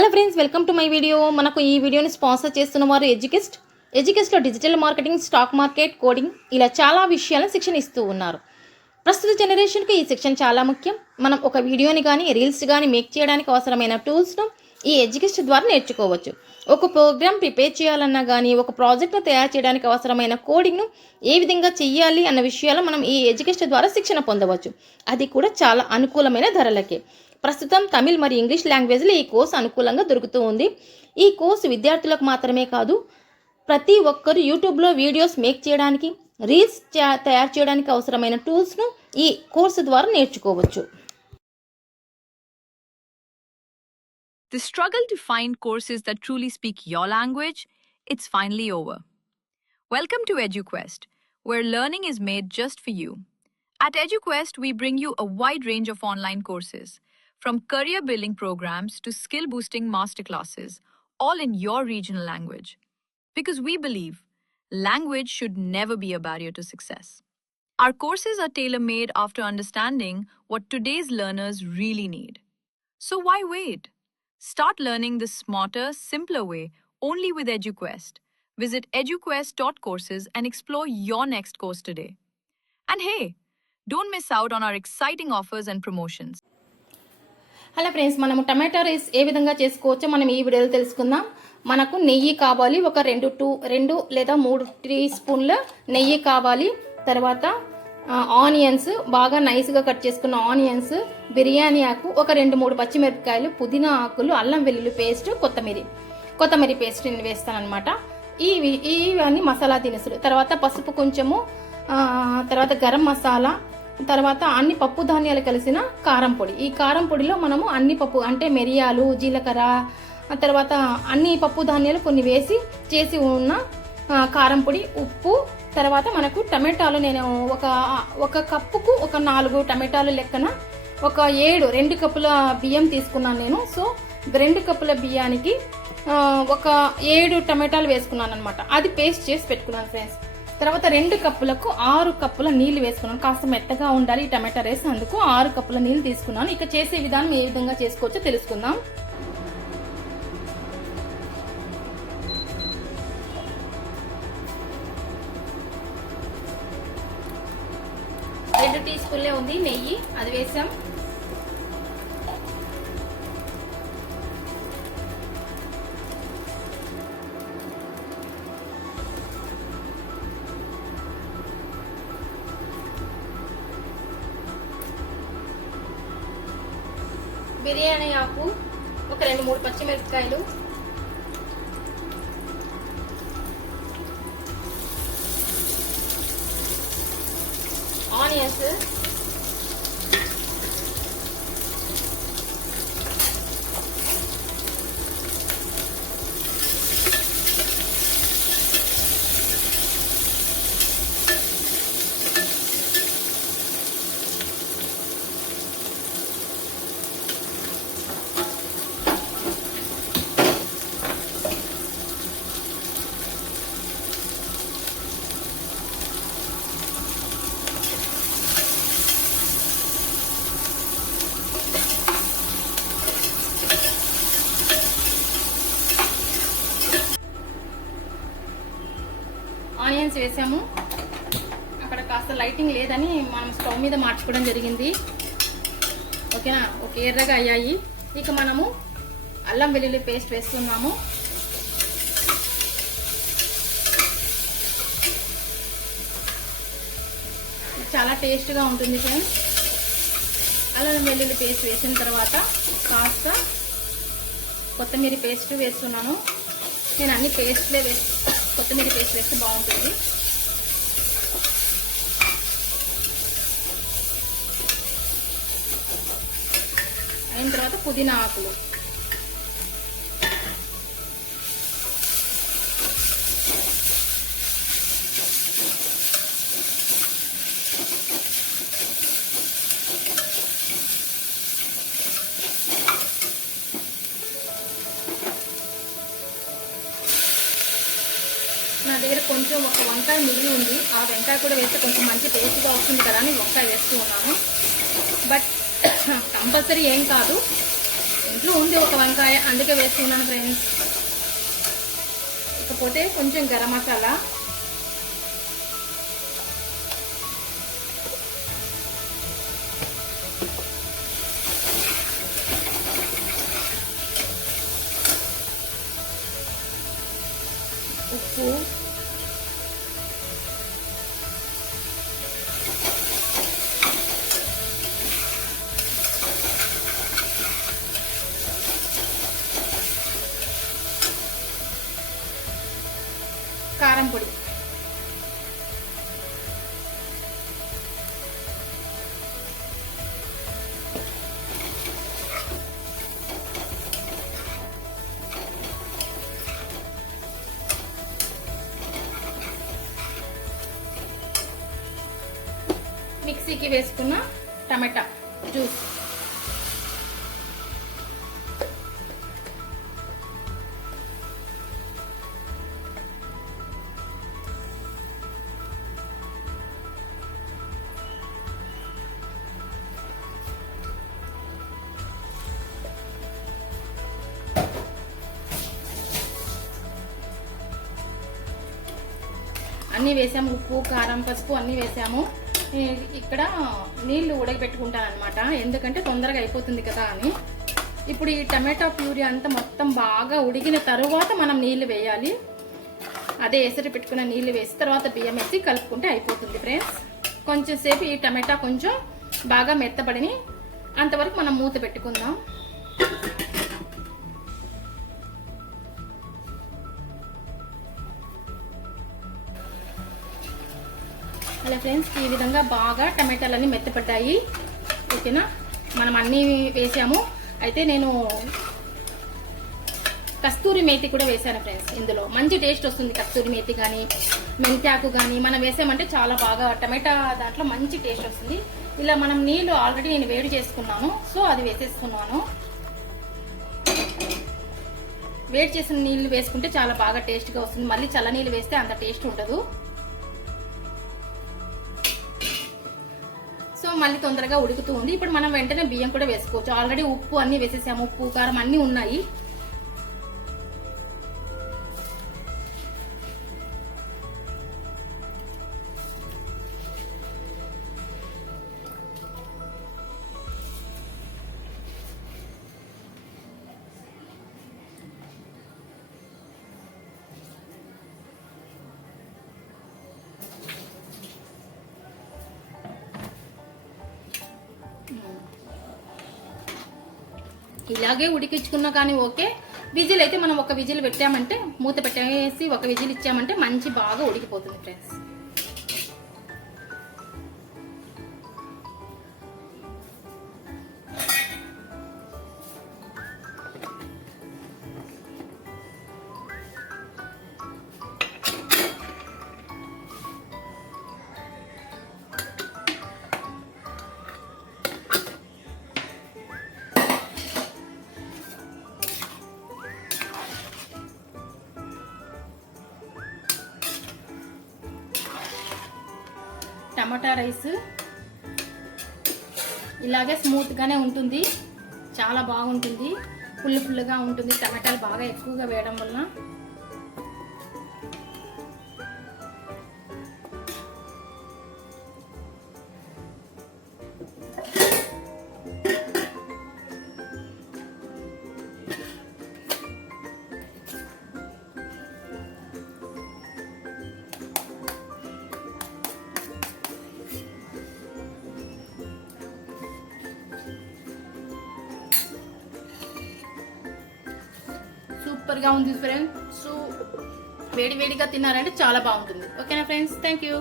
Hello friends, welcome to my video. మనకు ఈ వీడియోని స్పాన్సర్ చేస్తున్న వారు ఎడ్యుకేస్ట్లో digital marketing, stock market, coding ఇలా చాలా విషయాలను శిక్షణ ఇస్తూ ఉన్నారు. ప్రస్తుత జనరేషన్కి ఈ శిక్షణ చాలా ముఖ్యం. మనం ఒక వీడియోని కానీ రీల్స్ కానీ మేక్ చేయడానికి అవసరమైన టూల్స్ను ఈ ఎడ్యుకేస్ట్ ద్వారా నేర్చుకోవచ్చు. ఒక ప్రోగ్రామ్ ప్రిపేర్ చేయాలన్నా కానీ, ఒక ప్రాజెక్ట్ను తయారు చేయడానికి అవసరమైన కోడింగ్ను ఏ విధంగా చెయ్యాలి అన్న విషయాలు మనం ఈ ఎడ్యుకేస్ట్ ద్వారా శిక్షణ పొందవచ్చు. అది కూడా చాలా అనుకూలమైన ధరలకే. ప్రస్తుతం తమిళ్ మరియు ఇంగ్లీష్ లాంగ్వేజ్లో ఈ కోర్సు అనుకూలంగా దొరుకుతూ ఉంది. ఈ కోర్సు విద్యార్థులకు మాత్రమే కాదు, ప్రతి ఒక్కరు యూట్యూబ్లో వీడియోస్ మేక్ చేయడానికి, రీల్స్ తయారు చేయడానికి అవసరమైన టూల్స్ను ఈ కోర్సు ద్వారా నేర్చుకోవచ్చు. The struggle to find courses that truly speak your language, it's finally over. Welcome to EduQuest, where learning is made just for you. At EduQuest, we bring you a wide range of online courses, from career building programs to skill boosting masterclasses, all in your regional language. Because we believe language should never be a barrier to success. Our courses are tailor-made after understanding what today's learners really need. So why wait? Start learning the smarter, simpler way only with EduQuest. Visit eduquest.courses and explore your next course today. And hey, don't miss out on our exciting offers and promotions. Hello friends, మనము టమాటా rice ఏ విధంగా చేసుకోవచ్చో మనం ఈ వీడియోలో తెలుసుకుందాం. మనకు నెయ్యి కావాలి, ఒక 2 లేదా 3 టీ స్పూన్ల నెయ్యి కావాలి. తర్వాత ఆనియన్స్, బాగా నైస్గా కట్ చేసుకున్న ఆనియన్స్, బిర్యానీ ఆకు, ఒక 2-3 పచ్చిమిరపకాయలు, పుదీనా ఆకులు, అల్లం వెల్లుల్లి పేస్ట్, కొత్తమీర పేస్ట్ నేను వేస్తానమాట. ఇవన్నీ మసాలా దినుసులు. తర్వాత పసుపు కొంచెము, తర్వాత గరం మసాలా, తర్వాత అన్ని పప్పు ధాన్యాలు కలిసిన కారం పొడి. ఈ కారం పొడిలో మనము అన్ని పప్పు అంటే మిరియాలు, జీలకర్ర, తర్వాత అన్ని పప్పు ధాన్యాలు కొన్ని వేసి చేసి ఉన్న కారం పొడి, ఉప్పు, తర్వాత మనకు టమాటాలు నేను ఒక కప్పుకు ఒక 4 టమాటాలు లెక్కన ఒక 2 కప్పుల బియ్యం తీసుకున్నాను నేను. సో 2 కప్పుల బియ్యానికి ఒక 7 టమాటాలు వేసుకున్నాను అనమాట. అది పేస్ట్ చేసి పెట్టుకున్నాను ఫ్రెండ్స్. తర్వాత 2 కప్పులకు 6 కప్పుల నీళ్ళు వేసుకున్నాను. కాస్త మెత్తగా ఉండాలి ఈ టమాటా రైస్, అందుకు 6 కప్పుల నీళ్ళు తీసుకున్నాను. ఇక చేసే విధానం ఏ విధంగా చేసుకోవచ్చో తెలుసుకుందాం. 2 టీ స్పూన్లే ఉంది నెయ్యి, అది వేసాం. బిర్యానీ ఆకు, ఒక 2-3 పచ్చిమిరపకాయలు, ఆనియన్స్, ఆనియన్స్ వేసాము. అక్కడ కాస్త లైటింగ్ లేదని మనం స్టవ్ మీద మార్చుకోవడం జరిగింది. ఓకేనా, ఒక ఎర్రగా అయ్యాయి. ఇక మనము అల్లం వెల్లుల్లి పేస్ట్ వేస్తున్నాము. చాలా టేస్ట్గా ఉంటుంది ఫ్రెండ్స్. అల్లం వెల్లుల్లి పేస్ట్ వేసిన తర్వాత కాస్త కొత్తిమీర పేస్ట్ వేస్తున్నాను. నేను అన్ని పేస్ట్లే కొత్తిమీర పేస్ట్ వేస్తే బాగుంటుంది. అయిన తర్వాత పుదీనా ఆకులు, నా దగ్గర కొంచెం ఒక వంకాయ మిగిలి ఉంది. ఆ వంకాయ కూడా వేస్తే కొంచెం మంచి టేస్ట్గా వస్తుంది కదా అని వంకాయ వేస్తూ ఉన్నాను. బట్ కంపల్సరీ ఏం కాదు, ఇంట్లో ఉంది ఒక వంకాయ, అందుకే వేస్తున్నాను ఫ్రెండ్స్. ఇకపోతే కొంచెం గరం మసాలా, ఉప్పు, కారం పొడి, మిక్సీకి వేసుకున్న టమాటా జ్యూస్, అన్నీ వేసాము. ఉప్పు, కారం, పసుపు అన్నీ వేసాము. ఇక్కడ నీళ్లు ఉడకబెట్టుకుంటాను అనమాట, ఎందుకంటే తొందరగా అయిపోతుంది కదా అని. ఇప్పుడు ఈ టమాటా ప్యూరీ అంతా మొత్తం బాగా ఉడికిన తరువాత మనం నీళ్లు వేయాలి. అదే ఎసరు పెట్టుకున్న నీళ్లు వేసి తర్వాత బియ్యం వేసి కలుపుకుంటే అయిపోతుంది ఫ్రెండ్స్. కొంచెం సేపు ఈ టమాటా కొంచెం బాగా మెత్తబడిని అంతవరకు మనం మూత పెట్టుకుందాం. అలా ఫ్రెండ్స్, ఈ విధంగా బాగా టమాటాలన్నీ మెత్తపడ్డాయి. ఓకేనా, మనం అన్నీ వేసాము. అయితే నేను కస్తూరి మేతి కూడా వేసాను ఫ్రెండ్స్. ఇందులో మంచి టేస్ట్ వస్తుంది. కస్తూరి మేతి కానీ మెంతాకు కానీ మనం వేసామంటే చాలా బాగా టమాటా దాంట్లో మంచి టేస్ట్ వస్తుంది. ఇలా మనం నీళ్ళు ఆల్రెడీ నేను వేడి చేసుకున్నాను, సో అది వేసేసుకున్నాను. వేడి చేసిన నీళ్ళు వేసుకుంటే చాలా బాగా టేస్ట్గా వస్తుంది. మళ్ళీ చల్ల నీళ్ళు వేస్తే అంత టేస్ట్ ఉండదు. సో మళ్ళీ తొందరగా ఉడుకుతూ ఉంది. ఇప్పుడు మనం వెంటనే బియ్యం కూడా వేసుకోవచ్చు. ఆల్రెడీ ఉప్పు అన్ని వేసేసాము, ఉప్పు కారం అన్ని ఉన్నాయి. ఇలాగే ఉడికించుకున్నా కానీ ఓకే. విజిల్ అయితే మనం ఒక విజిల్ పెట్టామంటే, మూత పెట్టేసి ఒక విజిల్ ఇచ్చామంటే మంచి బాగా ఉడికిపోతుంది ఫ్రెండ్స్. టమాటా రైస్ ఇలాగే స్మూత్గానే ఉంటుంది, చాలా బాగుంటుంది. పుల్లుగా ఉంటుంది టమాటాలు బాగా ఎక్కువగా వేయడం వల్ల. సూపర్ గా ఉంది ఫ్రెండ్స్. సో వేడివేడిగా తిన్నారంటే చాలా బాగుంటుంది. ఓకేనా ఫ్రెండ్స్, థ్యాంక్ యూ.